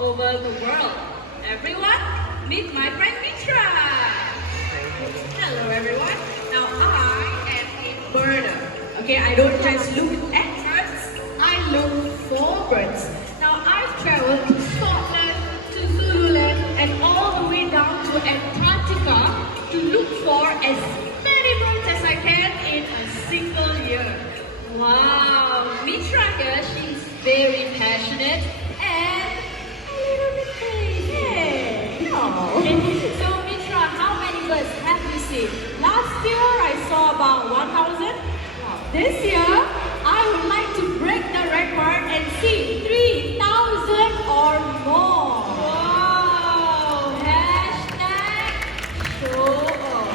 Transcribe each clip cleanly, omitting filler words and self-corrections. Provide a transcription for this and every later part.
over the world. Everyone, meet my friend Mitra. Hello everyone. Now I am a birder. Okay, I don't just look at birds, I look for birds. Now I've traveled to Scotland, to Zululand, and all the way down to Antarctica to look for as many birds as I can in a single year. Wow, Mitra here, she's very passionate and a little bit crazy. No. So Mitra, how many birds have you seen? Last year I saw about 1,000. This year I would like to break the record and see 3,000 or more. Wow! Hashtag show off.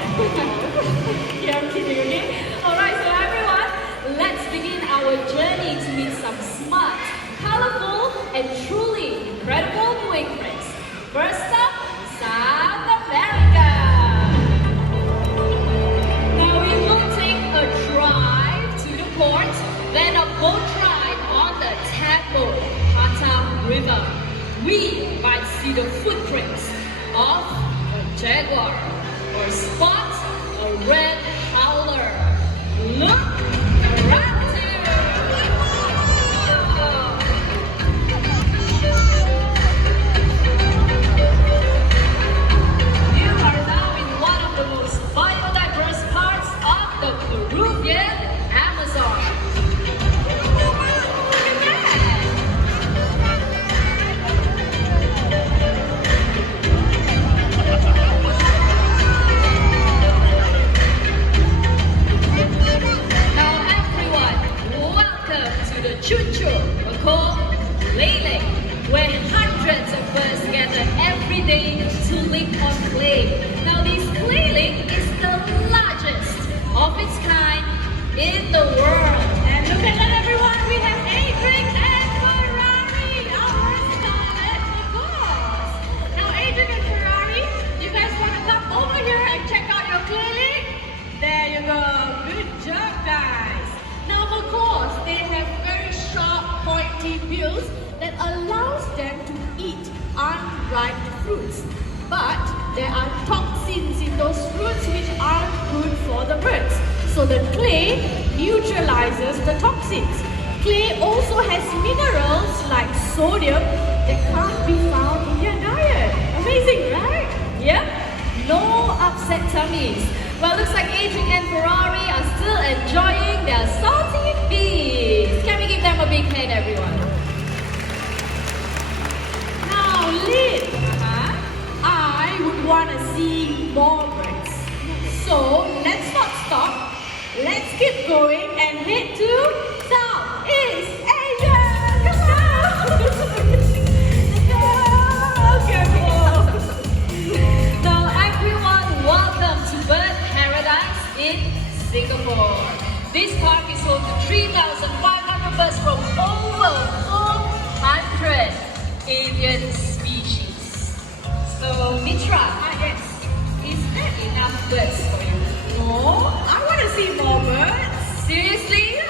Yeah, I'm kidding, okay? Alright, so everyone, let's begin our journey to meet some smart, colorful, and truly incredible New Englands. First up, South America. Now we will take a drive to the port, then a boat ride on the tugboat Plata River. We might see the footprints of a jaguar or spot a red howler. Look around you! You are now in one of the most biodiverse parts of the Peruvian Amazon. Now everyone, welcome to the Chuchu Macaw Clay Lake, where hundreds of birds gather every day to lick on clay. Now this clay lake is the largest of its kind in the world. And look at that everyone, we have Adrian and Ferrari, our scarlet macaws. Now Adrian and Ferrari, you guys want to come over here and check out your clay lake? There you go. Good job, guys. Now, macaws, they have very sharp, pointy bills that allows them to eat unripe fruits. But there are toxins in those fruits which aren't good for the birds. So the clay neutralizes the toxins. Clay also has minerals like sodium that can't be found in their diet. Amazing, right? Yep. No upset tummies. Well, looks like Adrian and Ferrari are still enjoying their salty feast. Can we give them a big hand, everyone? Now, Lynn, I would want to see more birds. So, let's not stop. Let's keep going and head to Southeast Asia. Come on! Now, everyone, welcome to Bird Paradise in Singapore. This park is home to 3,500 birds from over 400 avian species. So, Mitra, yes, is that enough birds for you? No, I want to see more birds. Seriously?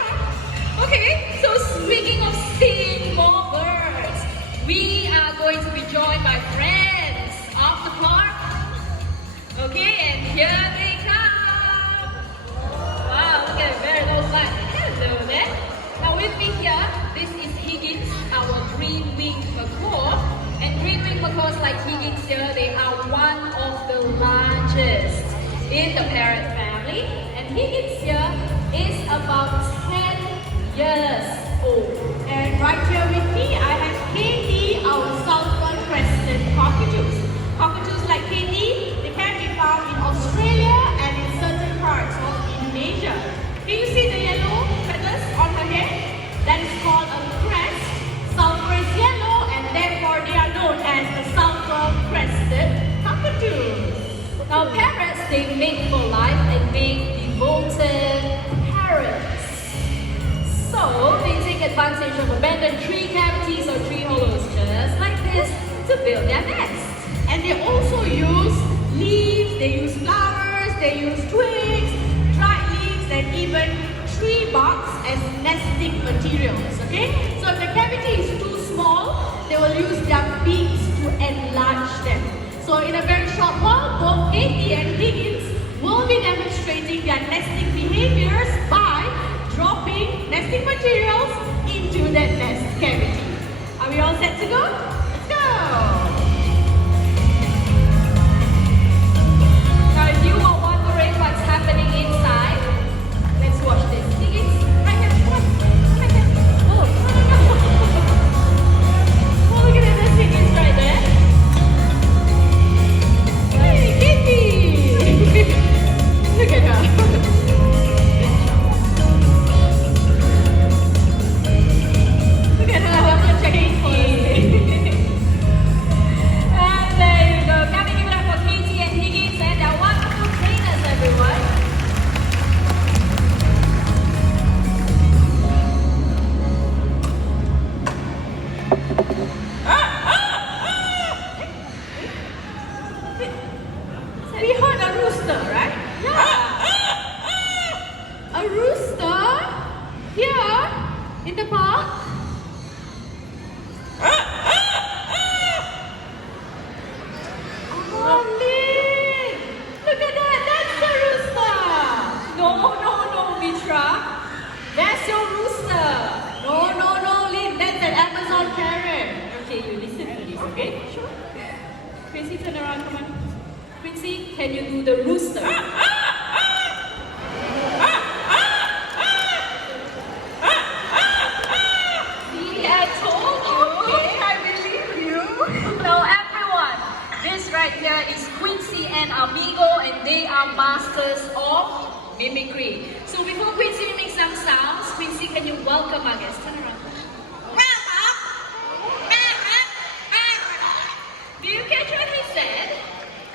Okay, so speaking of seeing more birds, we are going to be joined by friends of the park. Okay, and here they come. Wow, look at very low light. Hello there. Now with me here, this is Higgins, our green-winged macaw. And green-winged macaws like Higgins here, they are one of the largest in the parrot family. And Higgins here is about 10 years old. And right here with me, I have Katie, our southern crested cockatoos. Cockatoos like Katie, they can be found in Australia and in certain parts of Indonesia. Can you see the yellow feathers on her head? That is called a crest. Sulfur is yellow and therefore they are known as the sulfur crested cockatoos. Now parrots, they mate for life and make devoted parents. So they take advantage of abandoned tree cavities or tree hollows just like this to build their nest. And they also use leaves, they use flowers, they use twigs, dried leaves, and even tree barks as nesting materials, okay? So if the cavity is too small, they will use their beak in a very short while, both Katie and Higgins will be demonstrating their nesting behaviors by dropping nesting materials into that nest cavity. Are we all set to go? Let's go! Now, if you are wondering what's happening inside, let's watch this. Higgins, right here, come on, right here. Oh, oh, look at this Higgins right there. Hey, Katie! Look at her. Look at her, I'm not checking for And there you go. Can we give it up for Katie and Higgins and our wonderful trainers, everyone? We heard a rooster, right? Yeah. A rooster? Here? In the park? Oh, Lynn! Look at that! That's the rooster! No, Mitra. That's your rooster! No, Lynn! That's an Amazon parrot! Okay, you listen to this, okay? Sure. Quincy, turn around, come on. Quincy, can you do the rooster? See, I told you. I believe you! So everyone, this right here is Quincy and Amigo, and they are masters of mimicry. So before Quincy mimics some sounds, Quincy, can you welcome our guest? Turn around. Do you catch what he said?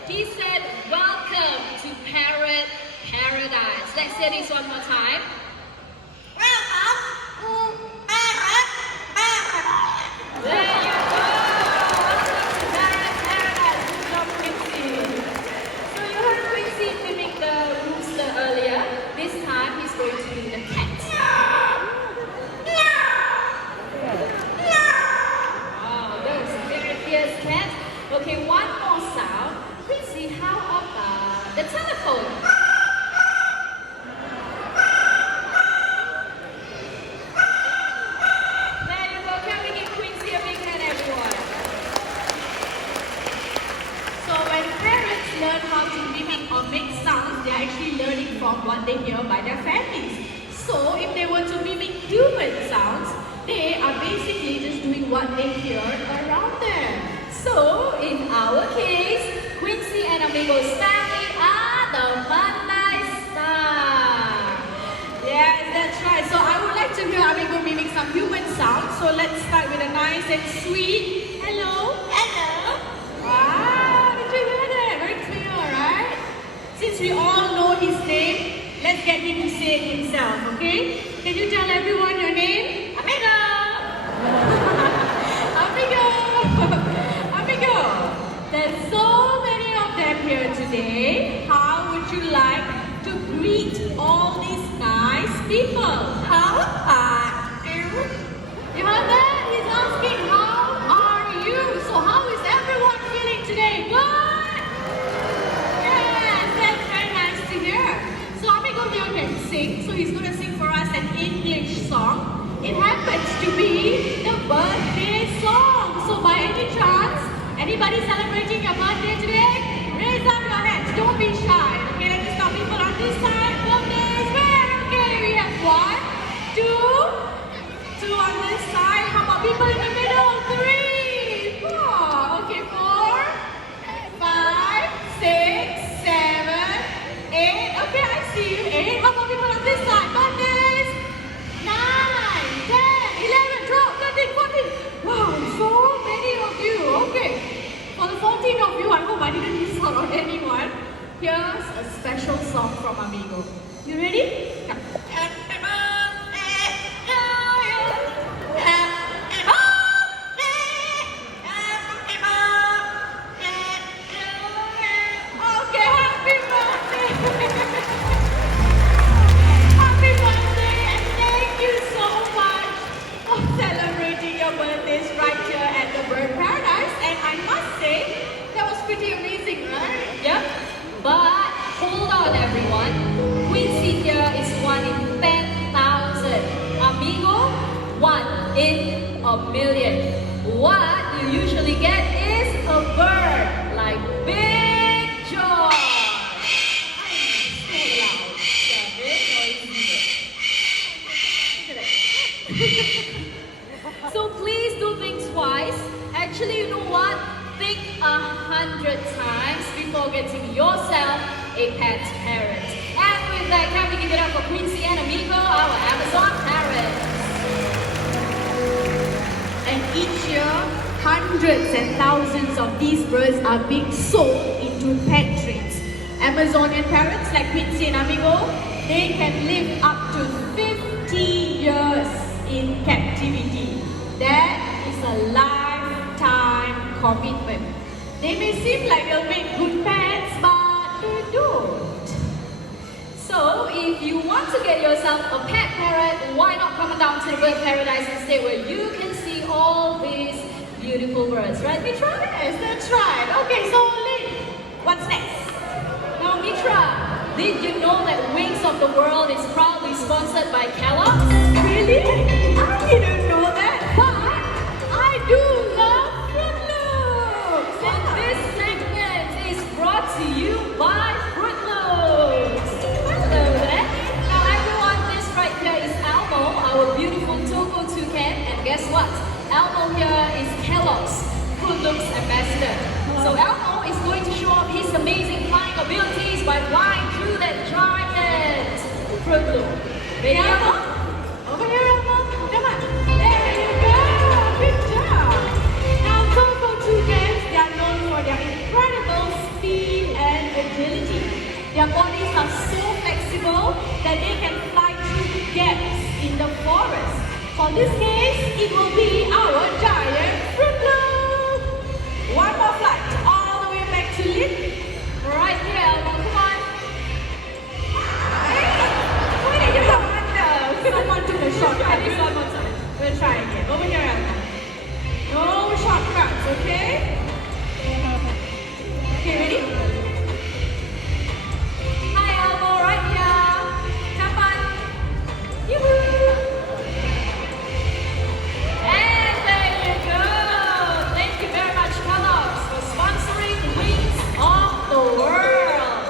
He said, "Welcome to Parrot Paradise." Let's say this one more time. There you go. Welcome to Parrot Paradise. Good job, Quincy. So you heard Quincy mimic the rooster earlier. This time he's going to do the cat. Wow, those very fierce cats. Okay, one more sound. Quincy, how about the telephone? There you go. Can we give Quincy a big hand, everyone? So when parents learn how to mimic or make sounds, they're actually learning from what they hear by their families. So if they were to mimic human sounds, they are basically just doing what they hear around them. So, in our case, Quincy and Amigo's family are the Mandai Star. Yes, that's right. So I would like to hear Amigo mimic some human sounds. So let's start with a nice and sweet hello. Hello. Wow, did you hear that? Very clear, right? Since we all know his name, let's get him to say it himself, okay? Can you tell everyone your name? Amigo! Amigo! Amigo! There's so many of them here today. How would you like to greet all these nice people? How are you? You heard that? He's asking, how are you? So how is everyone feeling today? Good? Yes, that's very nice to hear. So Amigo here can sing, so he's going to sing for us an English song. It happens to be the birthday song. So by any chance, anybody celebrating your birthday today? Raise up your hands. Don't be shy. Okay, let me stop people on this side. Birthdays, where? Okay, we have 1, 2, 2 on this side. How about people in the middle? 3, 4. Okay, 4, 5, 6, 7, 8. Okay, I see you. 8. How about people on this side? Birthdays? 9, 10, 11, 12, 13, 14. Wow, so many of you. Okay. For the 14 of you, I hope I didn't miss out on anyone. Here's a special song from Amigo. You ready? Happy birthday to you. Happy birthday Actually, you know what? Think 100 times before getting yourself a pet parrot. And with that, can we give it up for Quincy and Amigo, our Amazon parrots? And each year, hundreds and thousands of these birds are being sold into pet treats. Amazonian parrots like Quincy and Amigo, they can live up to 50 years in captivity. That is a lifetime commitment. They may seem like they'll make good pets, but they don't. So, if you want to get yourself a pet parrot, why not come down to the bird paradise instead, where you can see all these beautiful birds, right, Mitra? Yes, that's right. Okay, so Lynn, what's next? Now, Mitra, did you know that Wings of the World is proudly sponsored by Kellogg's? Really? I didn't know that, but I do love Fruit Loops. And this segment is brought to you by Fruit Loops. Hello there. Now, everyone, this right here is Elmo, our beautiful Togo toucan, and guess what? Elmo here is Kellogg's Fruit Loops ambassador. So Elmo is going to show off his amazing flying abilities by flying through that giant Fruit Loop. Ready, Elmo? Over here, Elmo. Come on. There you go. Good job. Now, Togo toucans, they are known for their incredible speed and agility. Their bodies are so flexible that they can fly through gaps in the forest. For this case, it will be our giant Fruit Loop. One more flight, all the way back to Lynn. Right here, Elmo. Come on. Where did you go? Someone took a shortcut. At least one more time. We'll try again. Over here, Elmo. No shortcuts, okay? Okay, ready? Hi, Elmo. Right here. Have fun. Yoo-hoo. And there you go. Thank you very much, Kellogg's, for sponsoring Wings of the World.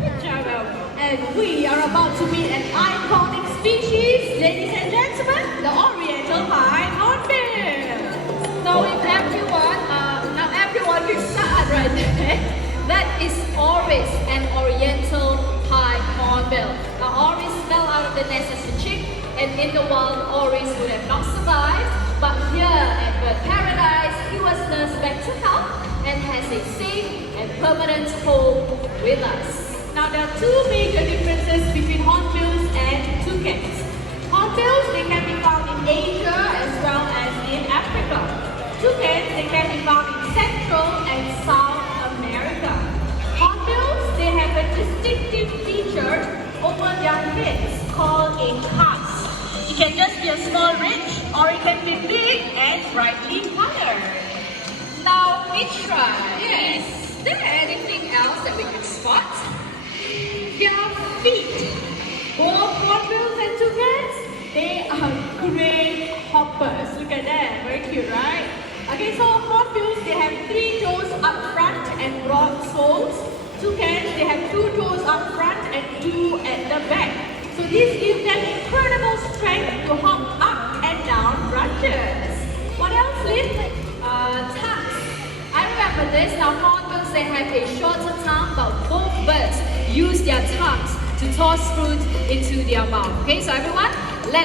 Good job, Elmo. And we are about to meet an iconic species, ladies and gentlemen, the Oriental Pine Hornbill. So if everyone, now everyone can start right there. That is Oris, an Oriental Pine Hornbill. Now Oris fell out of the nest as a chick, and in the wild, Oris would have not survived. But here at Bird Paradise, he was nursed back to health and has a safe and permanent home with us. Now there are two major differences between hornbills and toucans. Hornbills, they can be found in Asia as well as in Africa. Toucans, they can be found in Central and South America. Hornbills, they have a distinctive feature over their heads called a cusp. It can just be a small ridge or it can be big and brightly colored. Now, Mitra, Yes. is there anything else that we can spot? Their feet. Both hornbills and toucans, they are great hoppers. Look at that, very cute, right? Okay, so hornbills, they have 3 toes up front and broad soles. Toucans, they have 2 toes up front and 2 at the back. So this gives them incredible strength to hop up and down branches. What else, Lynn? Tongues. I remember this. Now, hornbills, they have a shorter tongue, but both birds use their tongues to toss fruit into their mouth. Okay, so everyone,